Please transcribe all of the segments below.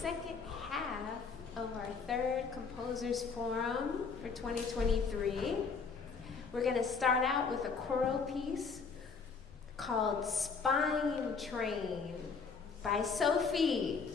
Second half of our third Composers Forum for 2023. We're going to start out with a choral piece called Spine Train by Sophie.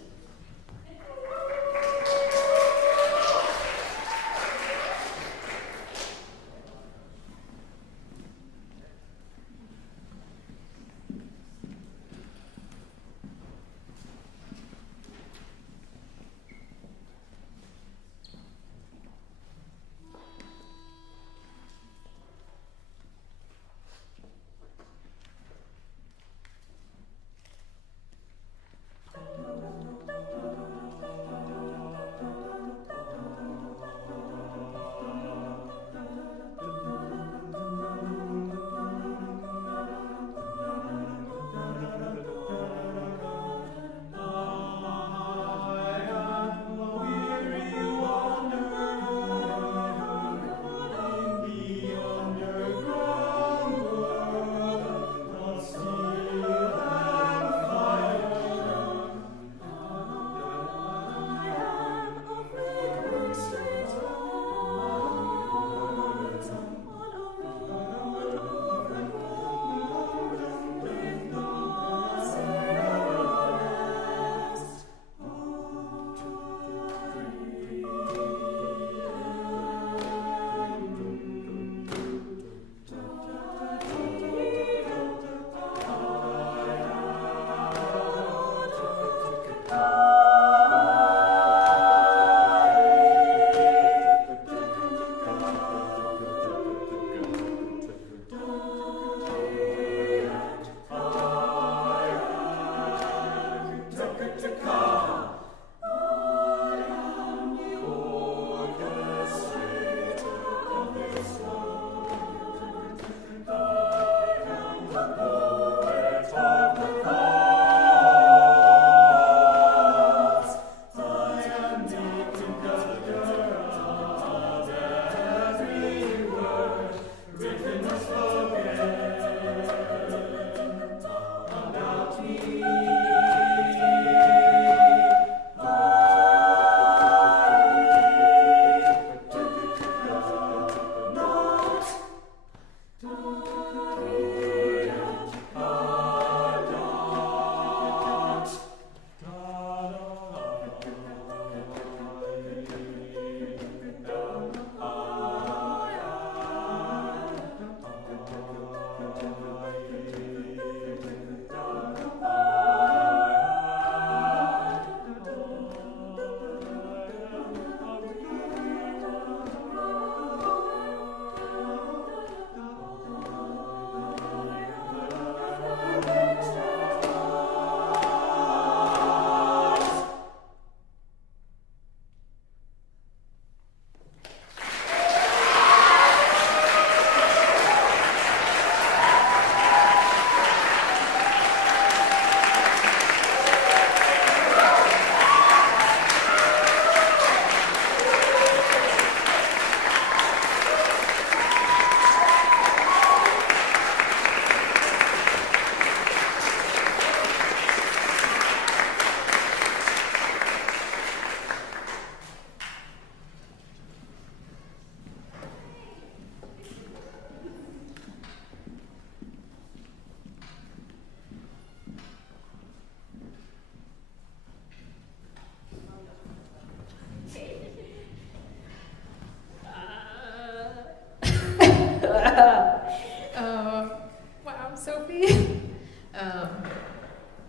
Wow, Sophie.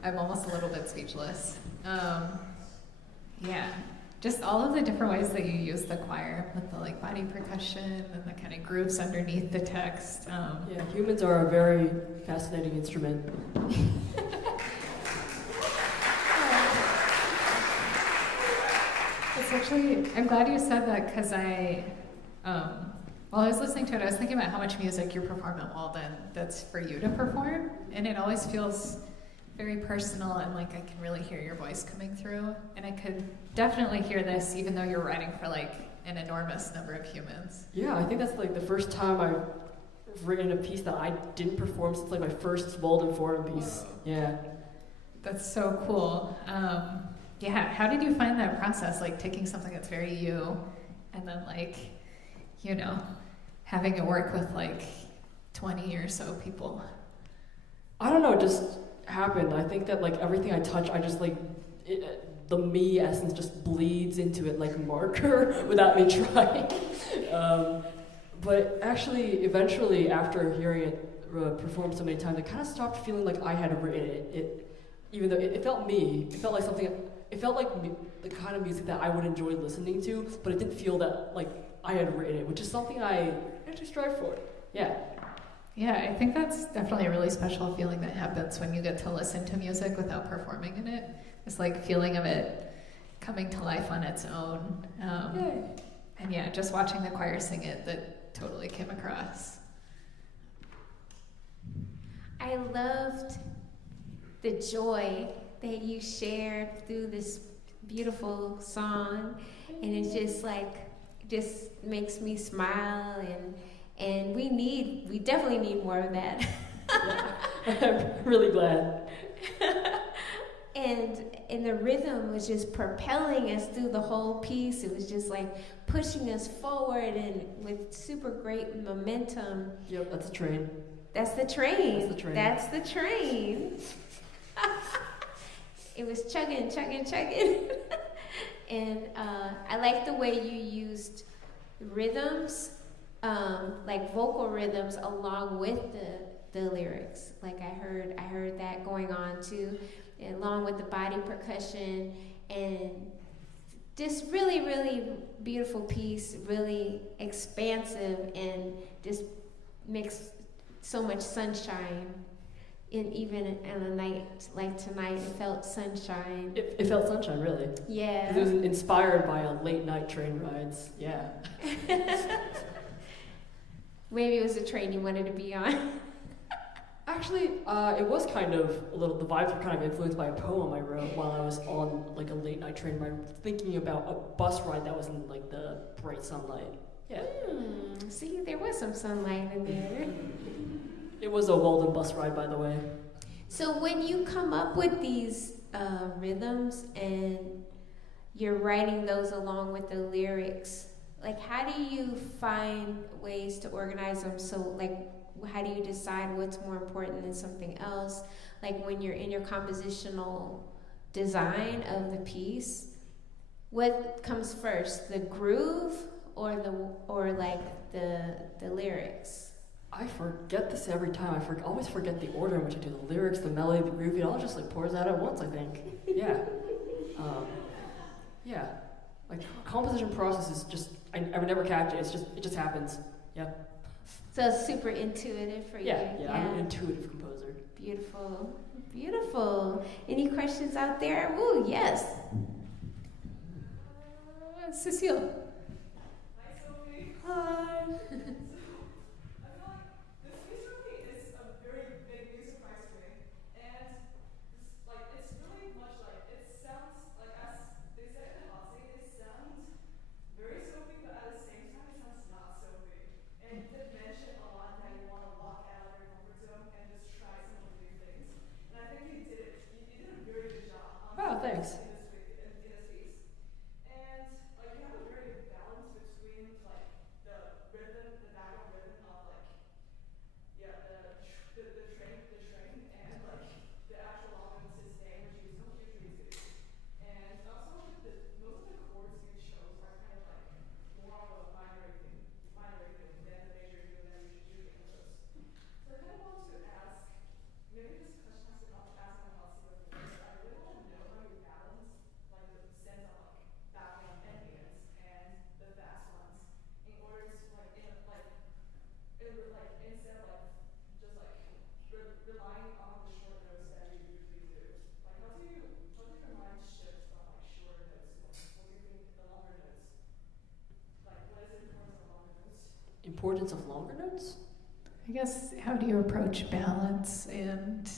I'm almost a little bit speechless. Yeah, just all of the different ways that you use the choir with the like body percussion and the kind of grooves underneath the text. Yeah, humans are a very fascinating instrument. It's actually, I'm glad you said that because while I was listening to it, I was thinking about how much music you perform at Walden that's for you to perform, and it always feels very personal and like I can really hear your voice coming through, and I could definitely hear this even though you're writing for like an enormous number of humans. Yeah, I think that's like the first time I've written a piece that I didn't perform since like my first Walden Forum piece. Yeah. That's so cool. yeah, how did you find that process? Like taking something that's very you and then like, you know, having it work with like 20 or so people. I don't know, it just happened. I think that like everything I touch, I just like, the me essence just bleeds into it like marker without me trying. But actually, eventually, after hearing it performed so many times, I kind of stopped feeling like I had written it. Even though it felt me, it felt like something. It felt like the kind of music that I would enjoy listening to, but it didn't feel that like I had written it, which is something I actually strive for. Yeah. Yeah, I think that's definitely a really special feeling that happens when you get to listen to music without performing in it. It's like feeling of it coming to life on its own. And yeah, just watching the choir sing it, that totally came across. I loved the joy that you shared through this beautiful song, and it's just like, just makes me smile, and we definitely need more of that. I'm really glad. And the rhythm was just propelling us through the whole piece. It was just like pushing us forward and with super great momentum. Yep, that's a train. That's the train. That's the train. That's the train. It was chugging. And I like the way you used rhythms, like vocal rhythms, along with the lyrics. Like I heard that going on too, along with the body percussion, and just really, really beautiful piece, really expansive, and just makes so much sunshine. And even in a night like tonight, it felt sunshine. It felt sunshine, really. Yeah. 'Cause it was inspired by late night train rides. Yeah. Maybe it was a train you wanted to be on. Actually, it was kind of a little. The vibes were kind of influenced by a poem I wrote while I was on like a late night train ride, thinking about a bus ride that was in like the bright sunlight. Yeah. See, there was some sunlight in there. It was a Walden bus ride, by the way. So when you come up with these rhythms and you're writing those along with the lyrics, like how do you find ways to organize them? So like, how do you decide what's more important than something else? Like when you're in your compositional design of the piece, what comes first, the groove or the lyrics? I forget this every time. I always forget the order in which I do the lyrics, the melody, the groove. It all just like pours out at once, I think. Yeah. Yeah. Like composition process is just, I would never catch it. It just happens. Yeah. So it's super intuitive for you. Yeah. I'm an intuitive composer. Beautiful. Any questions out there? Ooh, yes. Cecile. Hi, Sophie. Hi. I feel like this piece really is a very big new surprise to me, and it's really much like it sounds like, as they said in the hot seat, it sounds very Sophie, but at the same time it sounds not Sophie. And you did mention a lot that you want to walk out of your comfort zone and just try some of the new things, and I think you did it. You did a very good job. Oh, thanks. In this piece. And like you have a very good balance between like the rhythm, the background rhythm of like the train and like the actual long sustain, which is so usually do. And also most of the chords you chose are kind of like more of a minor rhythm than the major rhythm that you should usually chose. So I kind of want to ask, maybe this question has been asked in the hot seat before, but I really want to know how you balance like the sense of like background ambience and the fast ones in order to instead of like just like relying on the short notes that you usually do. Like how do your mind shift from like short notes to like what do you think the longer notes? Like what is the importance of longer notes? Importance of longer notes? I guess, how do you approach balance and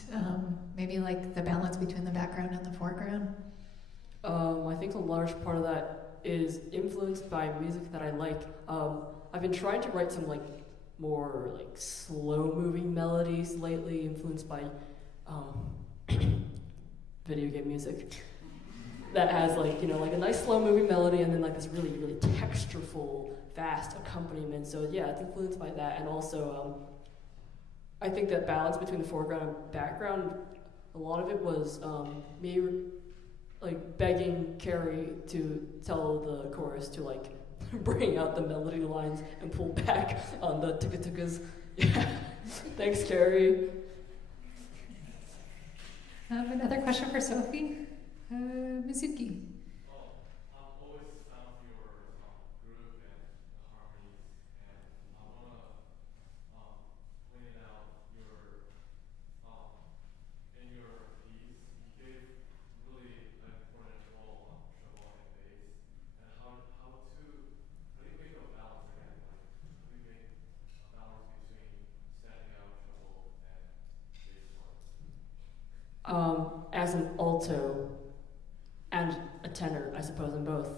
maybe like the balance between the background and the foreground? I think a large part of that is influenced by music that I like. I've been trying to write some like more like slow-moving melodies lately, influenced by video game music. that has like, you know, like a nice slow moving melody and then like this really, really textureful, fast accompaniment. So yeah, it's influenced by that. And also, I think that balance between the foreground and background, a lot of it was me like begging Kari to tell the chorus to like bring out the melody lines and pull back on the ticka-tickas. Yeah. Thanks, Kari. Another question for Sophie. Mizuki. Always found your groove and harmonies, and I want to point it out in your piece, you gave really an important role on treble and bass, and how do you make a balance again? Like, how do you make a balance between standing out treble and bass part? As an alto and a tenor, I suppose, in both,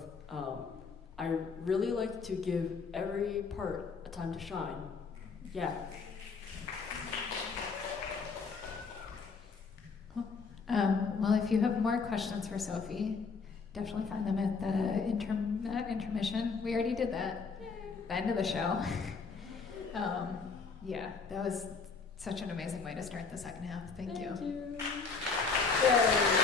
I really like to give every part a time to shine. Yeah. Cool. Well, if you have more questions for Sophie, definitely find them at the intermission. We already did that. The end of the show. Yeah, that was such an amazing way to start the second half. Thank you. Yay.